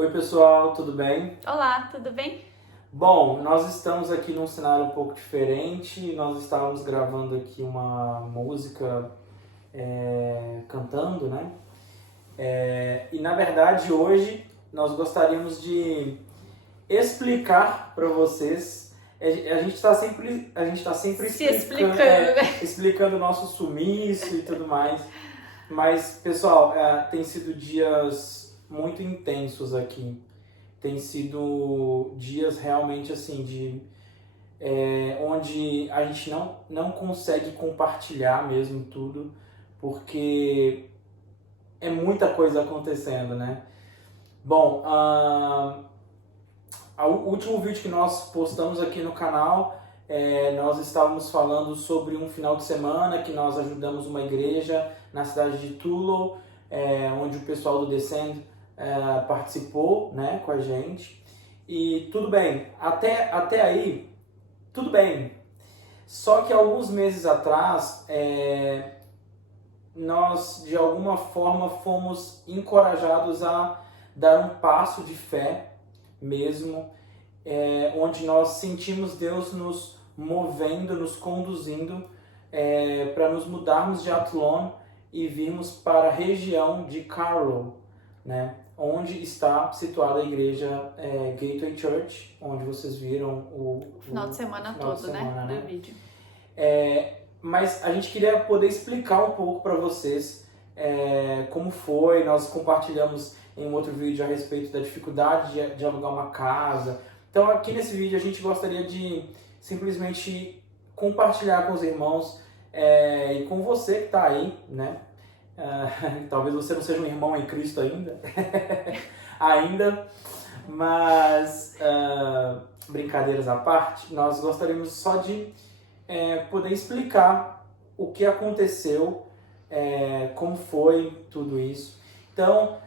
Oi pessoal, tudo bem? Olá, tudo bem? Bom, nós estamos aqui num cenário um pouco diferente. Nós estávamos gravando aqui uma música cantando, né? E na verdade hoje nós gostaríamos de explicar para vocês. A gente está sempre Se explicando, explicando, né? explicando o nosso sumiço e tudo mais. Mas pessoal, tem sido dias muito intensos aqui. Tem sido dias realmente assim onde a gente não consegue compartilhar mesmo tudo, porque é muita coisa acontecendo, né? Bom, o último vídeo que nós postamos aqui no canal, nós estávamos falando sobre um final de semana que nós ajudamos uma igreja na cidade de Tulo, onde o pessoal do Descend participou, né, com a gente. E tudo bem, até aí, tudo bem. Só que alguns meses atrás, nós de alguma forma fomos encorajados a dar um passo de fé mesmo, onde nós sentimos Deus nos movendo, nos conduzindo para nos mudarmos de Athlone e virmos para a região de Carlow, né? Onde está situada a igreja Gateway Church, onde vocês viram o Final de semana todo, né? Do vídeo. Mas a gente queria poder explicar um pouco para vocês como foi. Nós compartilhamos em um outro vídeo a respeito da dificuldade de alugar uma casa. Então aqui nesse vídeo a gente gostaria de simplesmente compartilhar com os irmãos e com você que está aí, né? Talvez você não seja um irmão em Cristo ainda, mas brincadeiras à parte, nós gostaríamos só de poder explicar o que aconteceu, como foi tudo isso. Então,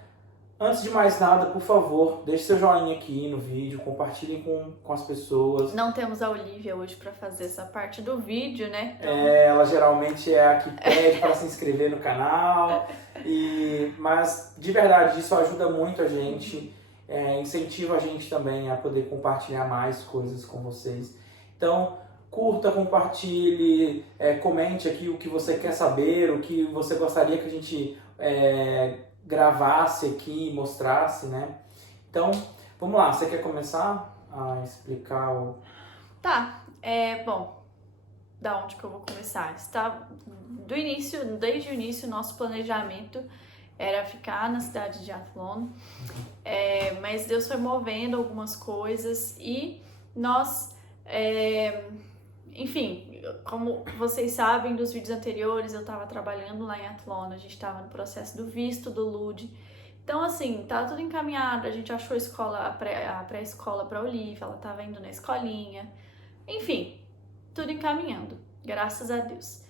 antes de mais nada, por favor, deixe seu joinha aqui no vídeo, compartilhe com as pessoas. Não temos a Olivia hoje para fazer essa parte do vídeo, né? Então... ela geralmente é a que pede para se inscrever no canal, mas de verdade isso ajuda muito a gente, incentiva a gente também a poder compartilhar mais coisas com vocês. Então, curta, compartilhe, comente aqui o que você quer saber, o que você gostaria que a gente gravasse aqui e mostrasse, né? Então, vamos lá, você quer começar a explicar o... Tá, bom, da onde que eu vou começar? Desde o início, nosso planejamento era ficar na cidade de Athlone, mas Deus foi movendo algumas coisas e nós... Enfim, como vocês sabem dos vídeos anteriores, eu estava trabalhando lá em Athlone, a gente estava no processo do visto do LUD. Então, assim, tá tudo encaminhado, a gente achou a pré-escola para a Olivia, ela estava indo na escolinha. Enfim, tudo encaminhando, graças a Deus.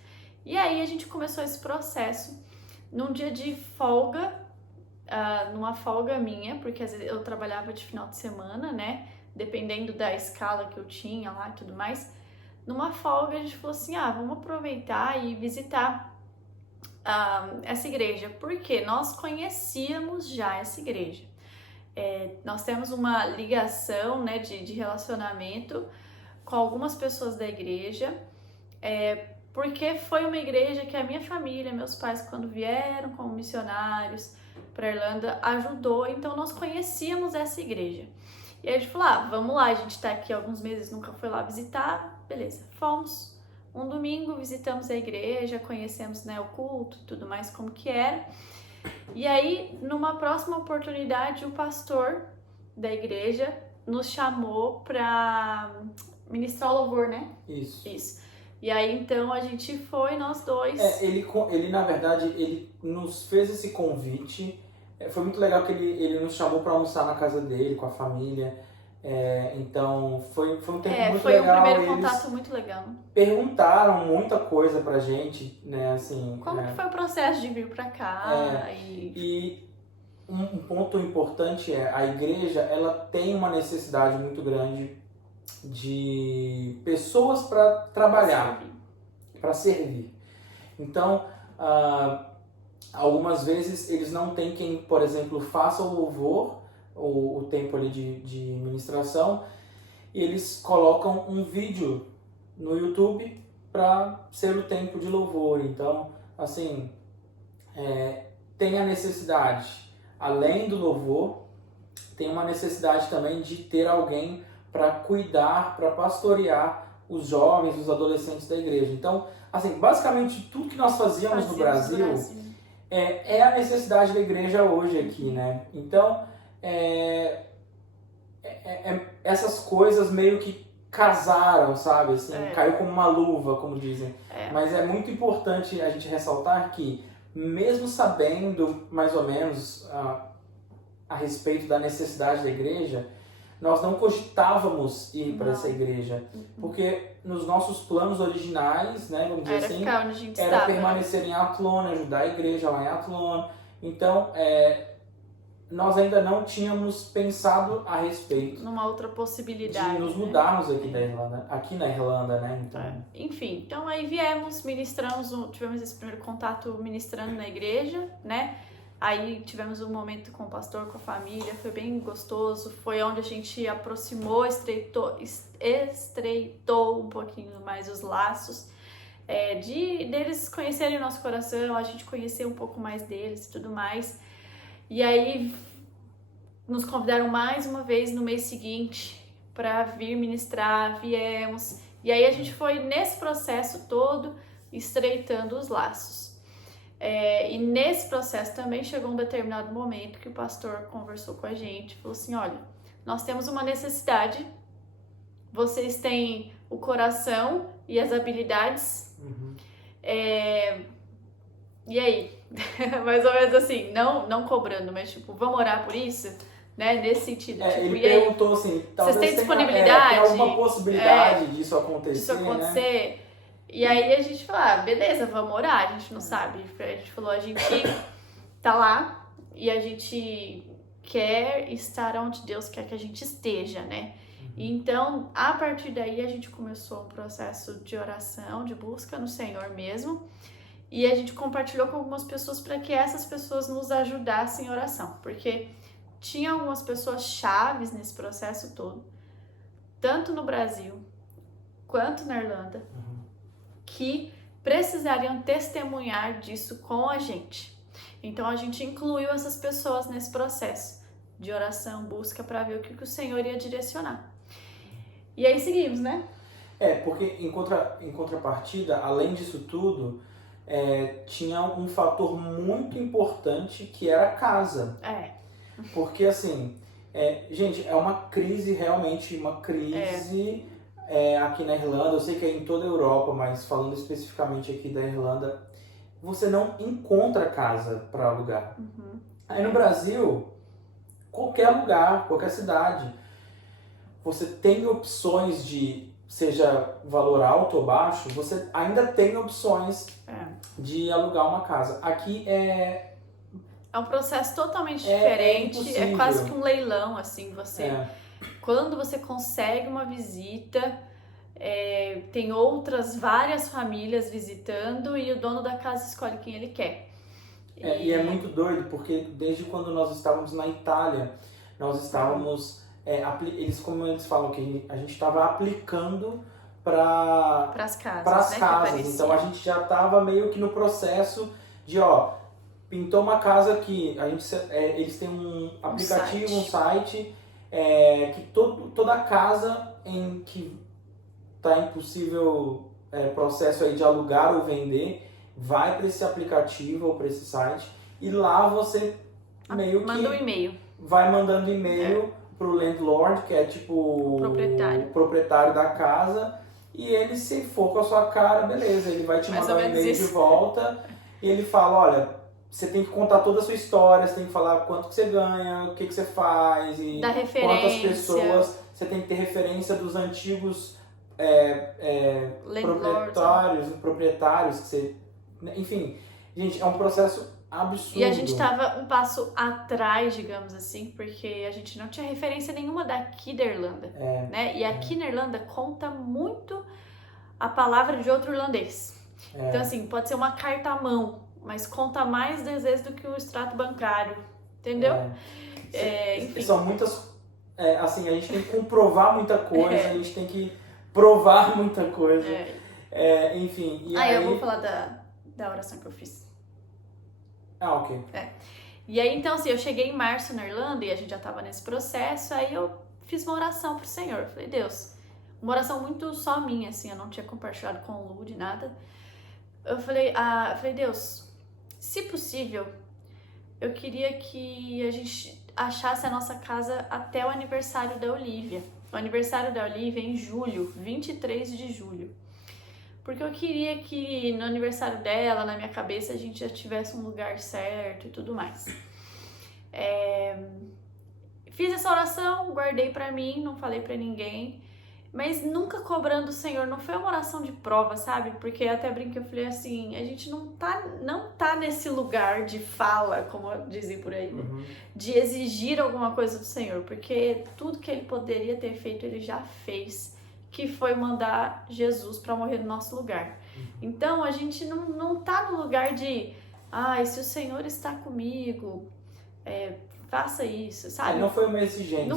E aí a gente começou esse processo num dia de folga, numa folga minha, porque às vezes eu trabalhava de final de semana, né? Dependendo da escala que eu tinha lá e tudo mais. Numa folga a gente falou assim, vamos aproveitar e visitar essa igreja, porque nós conhecíamos já essa igreja. Nós temos uma ligação, né, de relacionamento com algumas pessoas da igreja, porque foi uma igreja que a minha família, meus pais, quando vieram como missionários para Irlanda, ajudou, então nós conhecíamos essa igreja. E aí a gente falou, vamos lá, a gente tá aqui há alguns meses, nunca foi lá visitar, beleza. Fomos um domingo, visitamos a igreja, conhecemos, né, o culto, tudo mais como que era. E aí, numa próxima oportunidade, o pastor da igreja nos chamou para ministrar o louvor, né? Isso. E aí, então, a gente foi, nós dois. Ele na verdade, ele nos fez esse convite. Foi muito legal que ele nos chamou para almoçar na casa dele, com a família. Então, foi um tempo muito foi legal. Foi um primeiro contato muito legal. Perguntaram muita coisa pra gente, né, assim... Como que foi o processo de vir pra cá? E um ponto importante a igreja, ela tem uma necessidade muito grande de pessoas para trabalhar, para servir. Então, algumas vezes eles não têm quem, por exemplo, faça o louvor, o tempo ali de ministração, e eles colocam um vídeo no YouTube para ser o tempo de louvor. Então, assim, tem a necessidade, além do louvor, tem uma necessidade também de ter alguém para cuidar, para pastorear os jovens, os adolescentes da igreja. Então, assim, basicamente tudo que nós fazíamos no Brasil é a necessidade da igreja hoje aqui, né? Então, essas coisas meio que casaram, sabe? Assim, caiu como uma luva, como dizem. Mas é muito importante a gente ressaltar que, mesmo sabendo mais ou menos a respeito da necessidade da igreja, nós não cogitávamos ir para essa igreja, porque nos nossos planos originais, né, vamos dizer assim, ficar onde a gente era estava, permanecer em Athlone, ajudar a igreja lá em Athlone. Então, nós ainda não tínhamos pensado a respeito numa outra possibilidade de nos mudarmos aqui na Irlanda, né? Então, enfim, então aí viemos, ministramos, tivemos esse primeiro contato ministrando na igreja, né? Aí tivemos um momento com o pastor, com a família, foi bem gostoso, foi onde a gente aproximou, estreitou um pouquinho mais os laços, deles conhecerem o nosso coração, a gente conhecer um pouco mais deles e tudo mais. E aí nos convidaram mais uma vez no mês seguinte para vir ministrar, viemos. E aí a gente foi nesse processo todo estreitando os laços. E nesse processo também chegou um determinado momento que o pastor conversou com a gente, falou assim, olha, nós temos uma necessidade, vocês têm o coração e as habilidades, e aí? Mais ou menos assim, não cobrando, mas tipo, vamos orar por isso? Né? Nesse sentido. Tipo, ele perguntou assim, talvez vocês têm disponibilidade? Tem alguma possibilidade disso acontecer, né? E aí a gente falou, beleza, vamos orar, a gente não sabe. A gente falou, a gente tá lá e a gente quer estar onde Deus quer que a gente esteja, né? Então, a partir daí a gente começou um processo de oração, de busca no Senhor mesmo. E a gente compartilhou com algumas pessoas para que essas pessoas nos ajudassem em oração. Porque tinha algumas pessoas chaves nesse processo todo, tanto no Brasil quanto na Irlanda, que precisariam testemunhar disso com a gente. Então a gente incluiu essas pessoas nesse processo de oração, busca, para ver o que o Senhor ia direcionar. E aí seguimos, né? Porque em contrapartida, além disso tudo, tinha um fator muito importante que era a casa. Porque assim, gente, é uma crise, realmente uma crise aqui na Irlanda. Eu sei que é em toda a Europa, mas falando especificamente aqui da Irlanda, você não encontra casa para alugar. Aí no Brasil, qualquer lugar, qualquer cidade, você tem opções de, seja valor alto ou baixo, você ainda tem opções de alugar uma casa. Aqui é um processo totalmente diferente, é quase que um leilão, assim, quando você consegue uma visita, tem várias famílias visitando e o dono da casa escolhe quem ele quer. E é muito doido, porque desde quando nós estávamos na Itália, nós estávamos, como eles falam, que a gente estava aplicando para as casas, então a gente já estava meio que no processo de, pintou uma casa aqui, eles têm um aplicativo, um site, que toda casa em que está em possível processo aí de alugar ou vender, vai para esse aplicativo ou para esse site, e lá você meio que manda um e-mail. Vai mandando e-mail para o landlord, que é tipo o proprietário da casa, e ele, se for com a sua cara, beleza, ele vai te mandar um e-mail de volta, e ele fala, olha, você tem que contar toda a sua história, você tem que falar quanto que você ganha, o que você faz, e quantas pessoas, você tem que ter referência dos antigos proprietários que você... Enfim, gente, é um processo absurdo. E a gente estava um passo atrás, digamos assim, porque a gente não tinha referência nenhuma daqui da Irlanda, né? E aqui na Irlanda conta muito a palavra de outro irlandês. Então, assim, pode ser uma carta à mão, mas conta mais às vezes do que o extrato bancário, entendeu? enfim. São muitas... assim, a gente tem que comprovar muita coisa, a gente tem que provar muita coisa. Enfim, e aí... eu vou falar da oração que eu fiz. Ok. E aí, então, assim, eu cheguei em março na Irlanda e a gente já tava nesse processo, aí eu fiz uma oração pro Senhor. Eu falei, Deus, uma oração muito só minha, assim, eu não tinha compartilhado com o Lud, nada. Eu falei, Deus, se possível, eu queria que a gente achasse a nossa casa até o aniversário da Olivia. O aniversário da Olivia é em julho, 23 de julho. Porque eu queria que no aniversário dela, na minha cabeça, a gente já tivesse um lugar certo e tudo mais. Fiz essa oração, guardei pra mim, não falei pra ninguém. Mas nunca cobrando o Senhor, não foi uma oração de prova, sabe? Porque até brinquei, eu falei assim, a gente não tá nesse lugar de fala, como dizem por aí, né? De exigir alguma coisa do Senhor. Porque tudo que Ele poderia ter feito, Ele já fez. Que foi mandar Jesus para morrer no nosso lugar. Então, a gente não tá no lugar de se o Senhor está comigo, faça isso, sabe? Não foi uma exigência.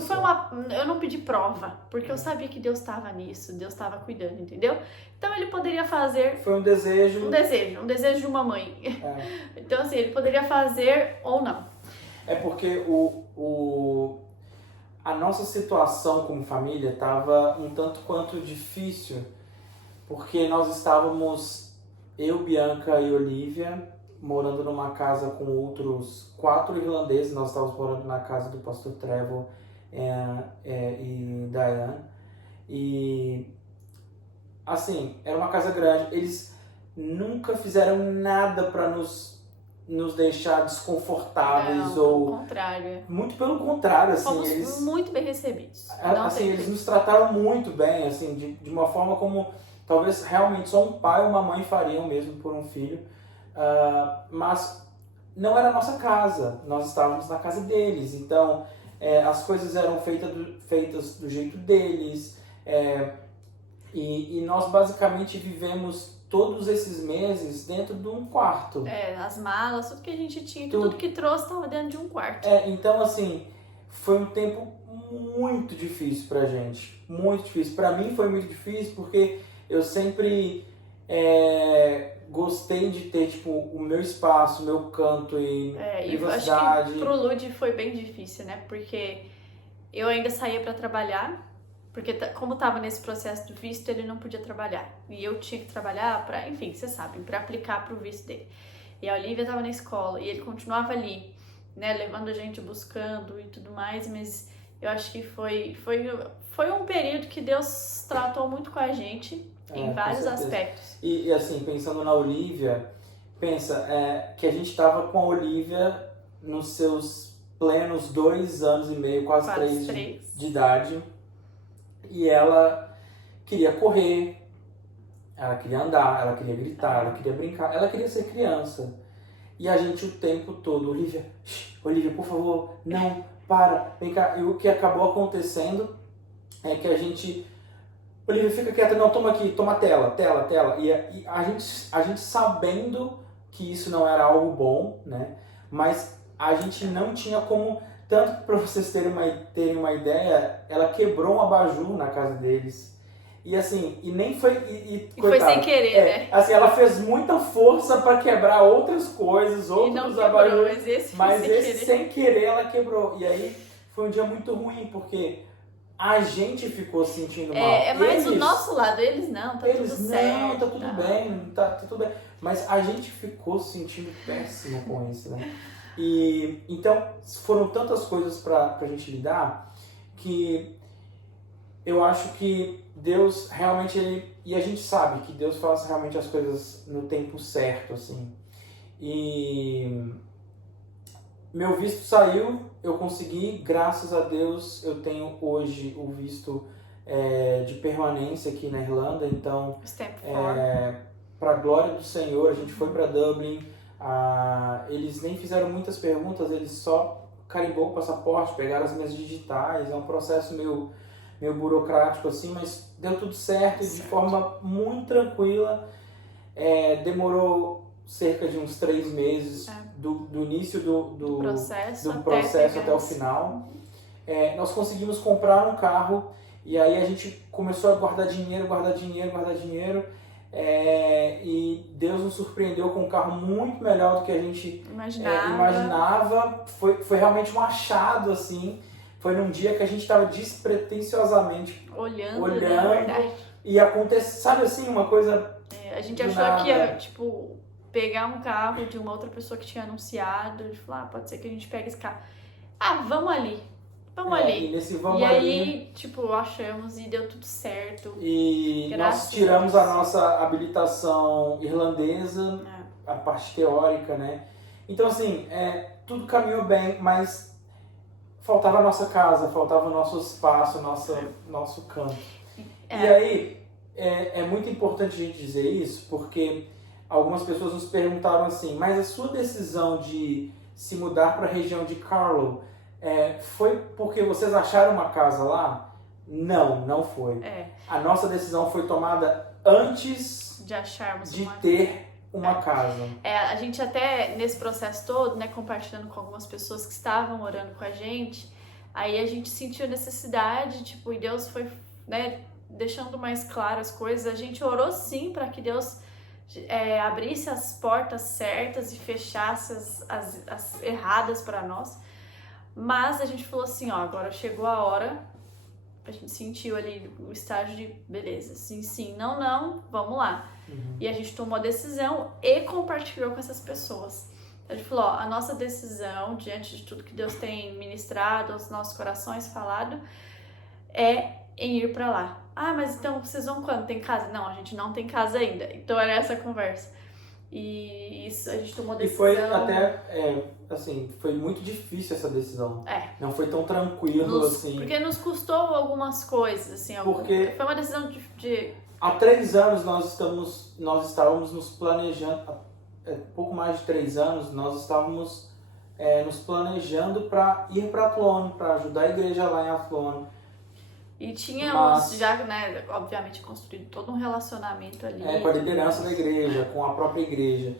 Eu não pedi prova, porque eu sabia que Deus estava nisso, Deus estava cuidando, entendeu? Então, Ele poderia fazer... Foi um desejo. Um desejo de uma mãe. Então, assim, Ele poderia fazer ou não. É porque a nossa situação como família estava um tanto quanto difícil, porque nós estávamos, eu, Bianca e Olivia, morando numa casa com outros 4 irlandeses. Nós estávamos morando na casa do pastor Trevor e Diane. E, assim, era uma casa grande. Eles nunca fizeram nada para nos deixar desconfortáveis. Pelo contrário. Muito pelo contrário, assim. Fomos eles muito bem recebidos. Assim, eles nos trataram muito bem, assim, de uma forma como talvez realmente só um pai ou uma mãe fariam mesmo por um filho. Mas não era a nossa casa, nós estávamos na casa deles. Então, as coisas eram feitas do jeito deles. E nós basicamente vivemos todos esses meses dentro de um quarto. As malas, tudo que a gente tinha, tudo que trouxe estava dentro de um quarto. Então, assim, foi um tempo muito difícil pra gente. Muito difícil. Pra mim foi muito difícil porque eu sempre gostei de ter, tipo, o meu espaço, o meu canto e privacidade. Acho que pro Lud foi bem difícil, né? Porque eu ainda saía pra trabalhar. Porque como estava nesse processo do visto, ele não podia trabalhar. E eu tinha que trabalhar para, enfim, vocês sabem, para aplicar para o visto dele. E a Olivia estava na escola e ele continuava ali, né, levando a gente, buscando e tudo mais. Mas eu acho que foi um período que Deus tratou muito com a gente em vários aspectos. E assim, pensando na Olivia, pensa que a gente estava com a Olivia nos seus plenos 2 anos e meio, quase 3 de idade. E ela queria correr, ela queria andar, ela queria gritar, ela queria brincar, ela queria ser criança. E a gente o tempo todo, Olivia, por favor, não, para, vem cá. E o que acabou acontecendo é que a gente, Olivia, fica quieta, não, toma aqui, toma tela. E a gente sabendo que isso não era algo bom, né? Mas a gente não tinha como... Tanto para vocês terem uma ideia, ela quebrou um abajur na casa deles. E assim, e nem foi... E foi sem querer, né? Assim, ela fez muita força para quebrar outras coisas, outros abajures. Mas esse sem querer ela quebrou. E aí foi um dia muito ruim, porque a gente ficou se sentindo mal. Mas o nosso lado, eles não, tá tudo certo. Não, tá tudo bem, tá tudo bem. Mas a gente ficou se sentindo péssimo com isso, né? E então foram tantas coisas pra gente lidar que eu acho que Deus realmente, e a gente sabe que Deus faz realmente as coisas no tempo certo, assim. E meu visto saiu, eu consegui, graças a Deus eu tenho hoje o visto de permanência aqui na Irlanda. Então, para a glória do Senhor, a gente foi para Dublin. Eles nem fizeram muitas perguntas, eles só carimbou o passaporte, pegaram as minhas digitais. É um processo meio burocrático assim, mas deu tudo certo de forma muito tranquila. Demorou cerca de uns 3 meses do início do processo até o final. Nós conseguimos comprar um carro e aí a gente começou a guardar dinheiro. E Deus nos surpreendeu com um carro muito melhor do que a gente imaginava. Foi realmente um achado, assim. Foi num dia que a gente estava despretensiosamente olhando e acontece, sabe assim, uma coisa. A gente achou que ia, tipo, pegar um carro de uma outra pessoa que tinha anunciado. A gente falou, pode ser que a gente pegue esse carro. Vamos ali. E nesse vamos ali. aí, tipo, achamos e deu tudo certo. E nós tiramos a nossa habilitação irlandesa, a parte teórica, né? Então, assim, tudo caminhou bem, mas faltava a nossa casa, faltava o nosso espaço, nosso canto. E aí, é muito importante a gente dizer isso, porque algumas pessoas nos perguntaram assim, mas a sua decisão de se mudar para a região de Carlow foi porque vocês acharam uma casa lá? Não foi. A nossa decisão foi tomada antes de acharmos ter uma casa. A gente até, nesse processo todo, né, compartilhando com algumas pessoas que estavam orando com a gente, aí a gente sentiu a necessidade, tipo, e Deus foi, né, deixando mais claras as coisas. A gente orou sim para que Deus abrisse as portas certas e fechasse as erradas para nós. Mas a gente falou assim, agora chegou a hora, a gente sentiu ali o estágio de beleza, sim, não, vamos lá. E a gente tomou a decisão e compartilhou com essas pessoas. A gente falou, a nossa decisão, diante de tudo que Deus tem ministrado aos nossos corações, falado, é em ir pra lá. Mas então vocês vão quando? Tem casa? Não, a gente não tem casa ainda. Então era essa conversa. E isso a gente tomou decisão. E foi até, assim, foi muito difícil essa decisão. Não foi tão tranquilo assim. Porque nos custou algumas coisas, assim. Porque foi uma decisão de... Há 3 anos nós estávamos nos planejando, pouco mais de 3 anos, nós estávamos nos planejando para ir para Athlone, para ajudar a igreja lá em Athlone. E tínhamos já, né, obviamente, construído todo um relacionamento ali. Com a liderança da igreja, com a própria igreja.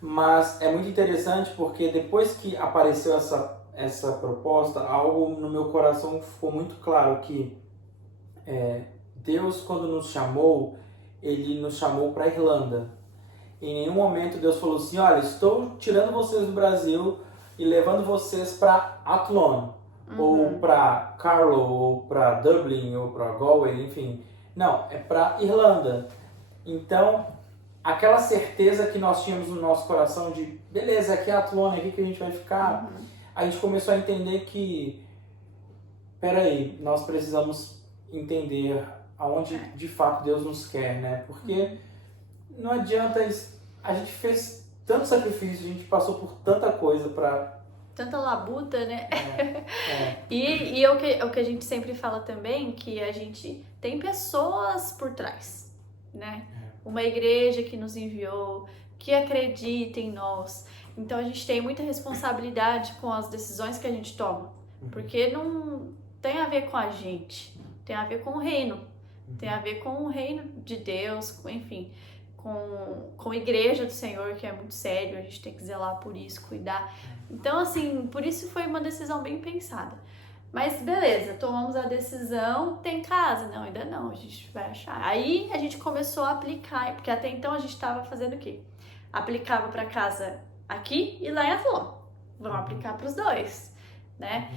Mas é muito interessante porque depois que apareceu essa proposta, algo no meu coração ficou muito claro que Deus, quando nos chamou, Ele nos chamou para a Irlanda. Em nenhum momento Deus falou assim, olha, estou tirando vocês do Brasil e levando vocês para Athlone. Ou para Carlow, ou para Dublin, ou para Galway, enfim. Não, é para Irlanda. Então, aquela certeza que nós tínhamos no nosso coração de, beleza, aqui é Athlone, aqui que a gente vai ficar, a gente começou a entender que, peraí, nós precisamos entender aonde de fato Deus nos quer, né? Porque não adianta, a gente fez tanto sacrifício, a gente passou por tanta coisa para... Tanta labuta, né? E é o que a gente sempre fala também, que a gente tem pessoas por trás, né? Uma igreja que nos enviou, que acredita em nós. Então a gente tem muita responsabilidade com as decisões que a gente toma. Porque não tem a ver com a gente, tem a ver com o reino. Tem a ver com o reino de Deus, enfim, com a igreja do Senhor, que é muito sério, a gente tem que zelar por isso, cuidar. Então, assim, por isso foi uma decisão bem pensada. Mas beleza, tomamos a decisão, tem casa? Não, ainda não, a gente vai achar. Aí a gente começou a aplicar, porque até então a gente estava fazendo o quê? Aplicava para casa aqui e lá em Athlone. Vamos aplicar para os dois, né?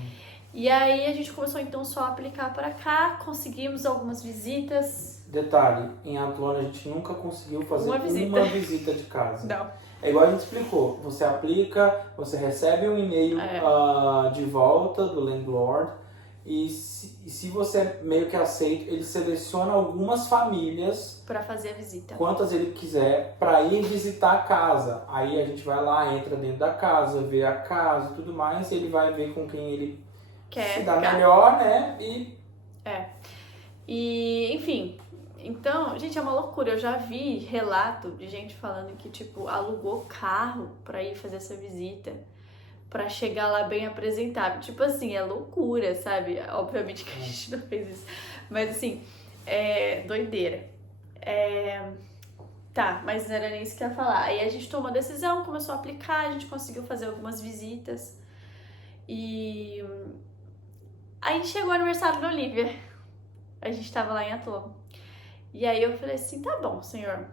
E aí a gente começou então só a aplicar para cá, conseguimos algumas visitas. Detalhe, em Athlone a gente nunca conseguiu fazer uma visita de casa. Não. É igual a gente explicou, você aplica, você recebe um e-mail de volta do landlord e se você meio que aceita, ele seleciona algumas famílias para fazer a visita. Quantas ele quiser, para ir visitar a casa. Aí a gente vai lá, entra dentro da casa, vê a casa e tudo mais, e ele vai ver com quem ele quer se dá melhor, né? E, enfim, então, gente, é uma loucura. Eu já vi relato de gente falando que, tipo, alugou carro pra ir fazer essa visita, pra chegar lá bem apresentável. Tipo assim, é loucura, sabe? Obviamente que a gente não fez isso. Mas, assim, é doideira. Tá, mas não era nem isso que eu ia falar. Aí a gente tomou a decisão, começou a aplicar, a gente conseguiu fazer algumas visitas. E aí chegou o aniversário da Olivia. A gente tava lá em Atlanta. E aí eu falei assim, tá bom, senhor.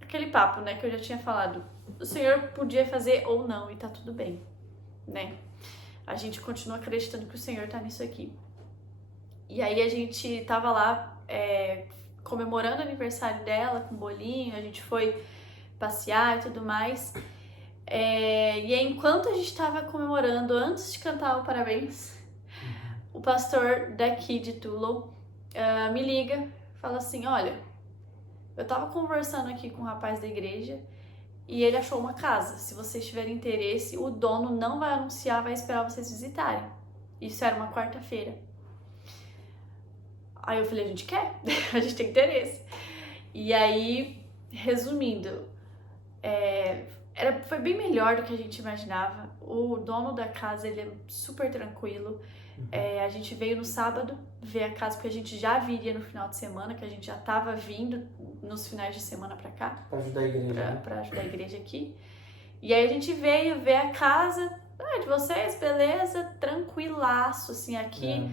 Aquele papo, né, que eu já tinha falado. O senhor podia fazer ou não e tá tudo bem, né? A gente continua acreditando que o senhor tá nisso aqui. E aí a gente tava lá comemorando o aniversário dela com bolinho, a gente foi passear e tudo mais. E aí, enquanto a gente tava comemorando, antes de cantar o parabéns, o pastor daqui de Tulo me liga, fala assim, olha, eu tava conversando aqui com um rapaz da igreja e ele achou uma casa. Se vocês tiverem interesse, o dono não vai anunciar, vai esperar vocês visitarem. Isso era uma quarta-feira. Aí eu falei, a gente quer? A gente tem interesse. E aí, resumindo, foi bem melhor do que a gente imaginava. O dono da casa, ele é super tranquilo. A gente veio no sábado ver a casa, porque a gente já viria no final de semana, que a gente já tava vindo nos finais de semana pra cá. Pra ajudar a igreja. Pra ajudar a igreja aqui. E aí a gente veio ver a casa. De vocês, beleza? Tranquilaço, assim, aqui.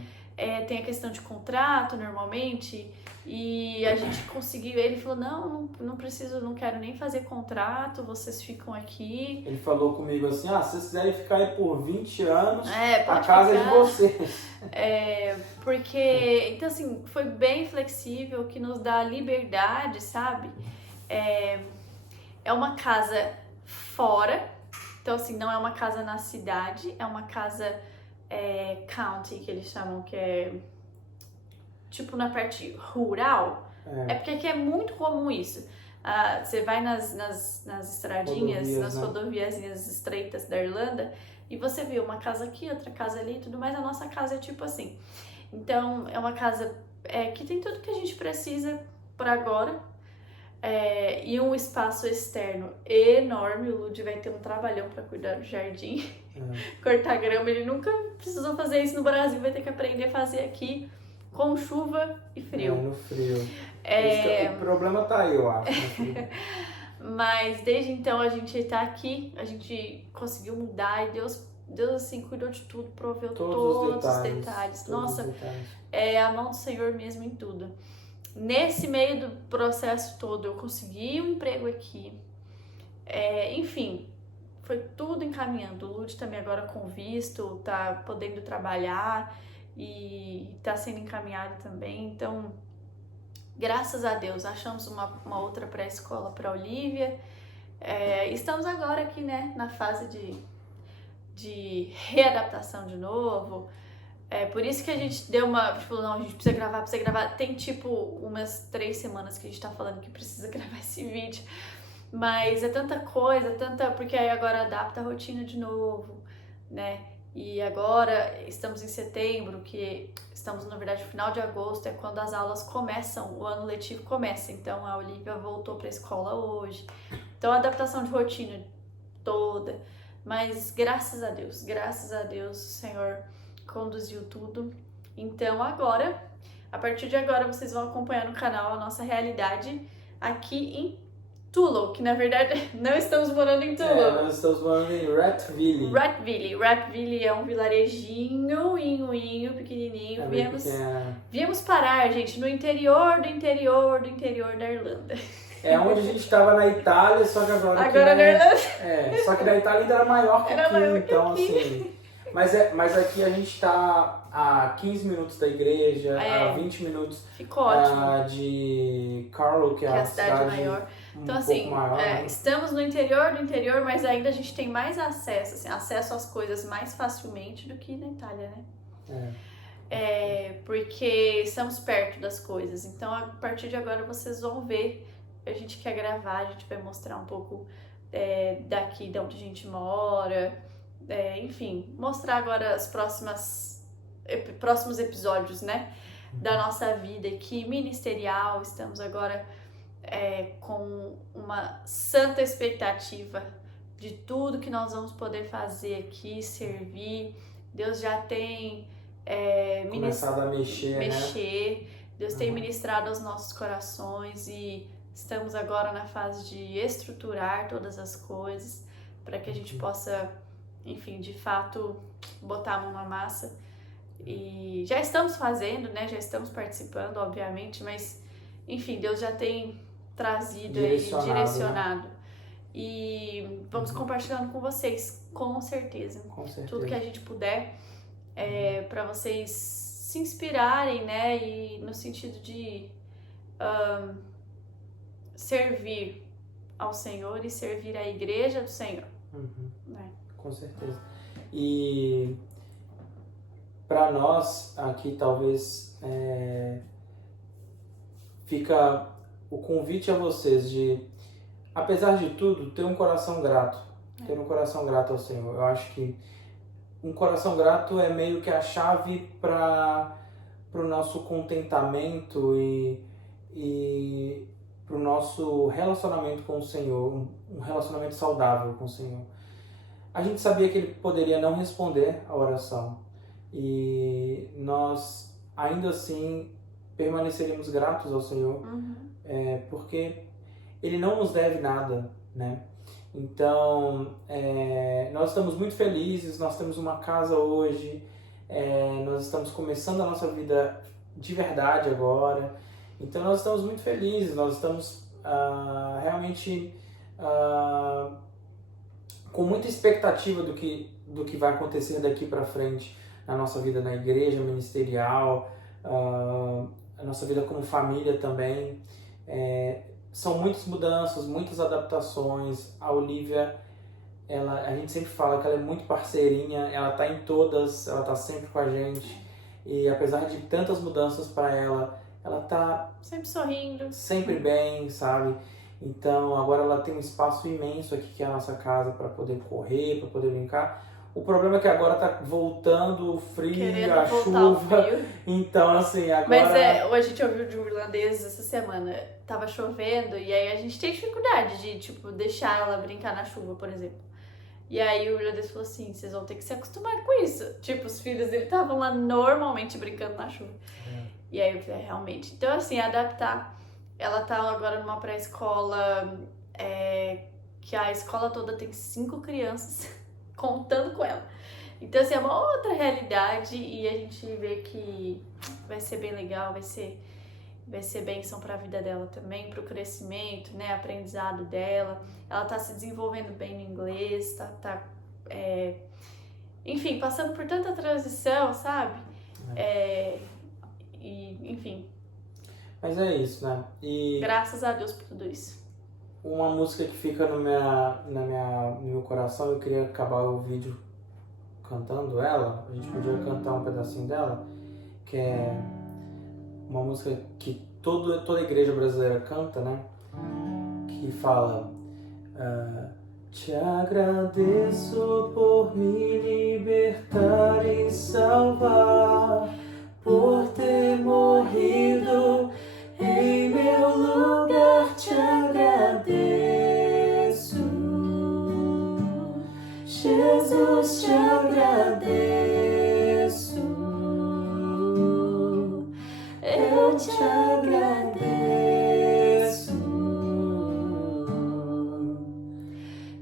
Tem a questão de contrato, normalmente, e a gente conseguiu, ele falou, não preciso, não quero nem fazer contrato, vocês ficam aqui. Ele falou comigo assim, se vocês quiserem ficar aí por 20 anos, pode a casa ficar. é de vocês. Porque, então assim, foi bem flexível, que nos dá liberdade, sabe? É uma casa fora, então assim, não é uma casa na cidade, é uma casa... county, que eles chamam, que é tipo na parte rural. Porque aqui é muito comum isso. Você vai nas estradinhas, nas rodoviazinhas estreitas da Irlanda, e você vê uma casa aqui, outra casa ali e tudo mais. A nossa casa é tipo assim. Então, é uma casa que tem tudo que a gente precisa por agora. E um espaço externo enorme. O Lud vai ter um trabalhão para cuidar do jardim, cortar grama. Ele nunca precisou fazer isso no Brasil, vai ter que aprender a fazer aqui com chuva e frio. No frio. O problema tá aí, eu acho. Mas desde então a gente tá aqui, a gente conseguiu mudar e Deus assim cuidou de tudo, proveu todos os detalhes. Nossa, é a mão do Senhor mesmo em tudo. Nesse meio do processo todo, eu consegui um emprego aqui. Enfim, foi tudo encaminhando. O Lud também agora com visto, tá podendo trabalhar e tá sendo encaminhado também. Então, graças a Deus, achamos uma outra pré-escola para Olivia. Estamos agora aqui, né, na fase de readaptação de novo. Por isso que a gente deu falou, não, a gente precisa gravar. Tem tipo umas 3 semanas que a gente tá falando que precisa gravar esse vídeo. Mas é tanta coisa, porque aí agora adapta a rotina de novo, né? E agora estamos em setembro, que estamos, na verdade, no final de agosto, é quando as aulas começam, o ano letivo começa. Então a Olivia voltou pra escola hoje. Então a adaptação de rotina toda. Mas graças a Deus, o Senhor conduziu tudo. Então agora, a partir de agora, vocês vão acompanhar no canal a nossa realidade aqui em Tulo, que na verdade não estamos morando em Tulo. Nós estamos morando em Rathvilly. Rathvilly é um vilarejinho, pequenininho. Viemos parar, gente, no interior da Irlanda. Onde a gente estava na Itália, só que agora na Irlanda. Só que na Itália ainda era maior que aqui, maior que então aqui. Assim... Mas aqui a gente está a 15 minutos da igreja, a 20 minutos Ficou ótimo. De Carlow, que é a cidade maior. Então, assim, maior, né? Estamos no interior do interior, mas ainda a gente tem mais acesso, assim, acesso às coisas mais facilmente do que na Itália, né? Porque estamos perto das coisas. Então, a partir de agora, vocês vão ver. A gente quer gravar, a gente vai mostrar um pouco daqui, de onde a gente mora. Enfim, mostrar agora os próximos episódios, né? Da nossa vida aqui, ministerial. Estamos agora com uma santa expectativa de tudo que nós vamos poder fazer aqui, servir. Deus já tem começado a mexer, né? Deus tem ministrado aos nossos corações e Estamos agora na fase de estruturar todas as coisas para que a gente possa, enfim, de fato, botar a mão na massa. E já estamos fazendo, né? Já estamos participando, obviamente, mas, enfim, Deus já tem trazido e direcionado. Né? E vamos compartilhando com vocês, com certeza. Com certeza. Tudo que a gente puder, para vocês se inspirarem, né? E no sentido de servir ao Senhor e servir a igreja do Senhor. Né? Com certeza. E para nós aqui talvez fica o convite a vocês de, apesar de tudo, ter um coração grato. Ter um coração grato ao Senhor. Eu acho que um coração grato é meio que a chave para o nosso contentamento e para o nosso relacionamento com o Senhor, um relacionamento saudável com o Senhor. A gente sabia que Ele poderia não responder a oração e nós ainda assim permaneceríamos gratos ao Senhor, porque Ele não nos deve nada, né? Então, nós estamos muito felizes, nós temos uma casa hoje, nós estamos começando a nossa vida de verdade agora, então nós estamos muito felizes, nós estamos realmente com muita expectativa do que vai acontecer daqui para frente na nossa vida na igreja, ministerial, a nossa vida como família também. São muitas mudanças, muitas adaptações. A Olivia, a gente sempre fala que ela é muito parceirinha, ela está em todas, ela está sempre com a gente. E apesar de tantas mudanças para ela está sempre sorrindo, sempre bem, sabe? Então agora ela tem um espaço imenso aqui que é a nossa casa para poder correr, para poder brincar. O problema é que agora tá voltando o frio, querendo a chuva. Frio. Então, assim, agora... Mas a gente ouviu de um irlandês essa semana. Tava chovendo e aí a gente tem dificuldade de, tipo, deixar ela brincar na chuva, por exemplo. E aí o irlandês falou assim, vocês vão ter que se acostumar com isso. Tipo, os filhos dele estavam lá normalmente brincando na chuva. E aí eu falei, realmente. Então, assim, adaptar. Ela tá agora numa pré-escola, que a escola toda tem 5 crianças contando com ela. Então, assim, é uma outra realidade e a gente vê que vai ser bem legal, vai ser bênção para a vida dela também, para o crescimento, né, aprendizado dela. Ela tá se desenvolvendo bem no inglês, enfim, passando por tanta transição, sabe? Enfim. Mas é isso, né? E graças a Deus por tudo isso. Uma música que fica no meu coração, eu queria acabar o vídeo cantando ela, a gente podia cantar um pedacinho dela, que é uma música que toda igreja brasileira canta, né? Que fala: te agradeço por me libertar e salvar, por ter morrido em meu lugar, te agradeço, Jesus, te agradeço, eu te agradeço,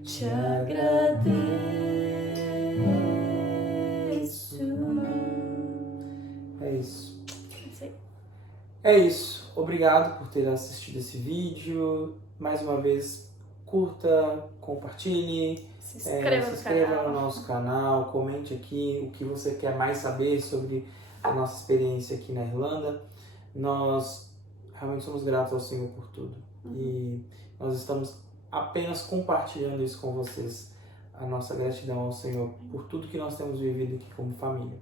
te agradeço. É isso. É isso. Obrigado por ter assistido esse vídeo. Mais uma vez, curta, compartilhe, se inscreva no nosso canal, comente aqui o que você quer mais saber sobre a nossa experiência aqui na Irlanda. Nós realmente somos gratos ao Senhor por tudo. E nós estamos apenas compartilhando isso com vocês. A nossa gratidão ao Senhor por tudo que nós temos vivido aqui como família.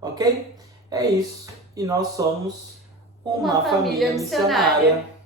Ok? É isso. E nós somos uma família missionária.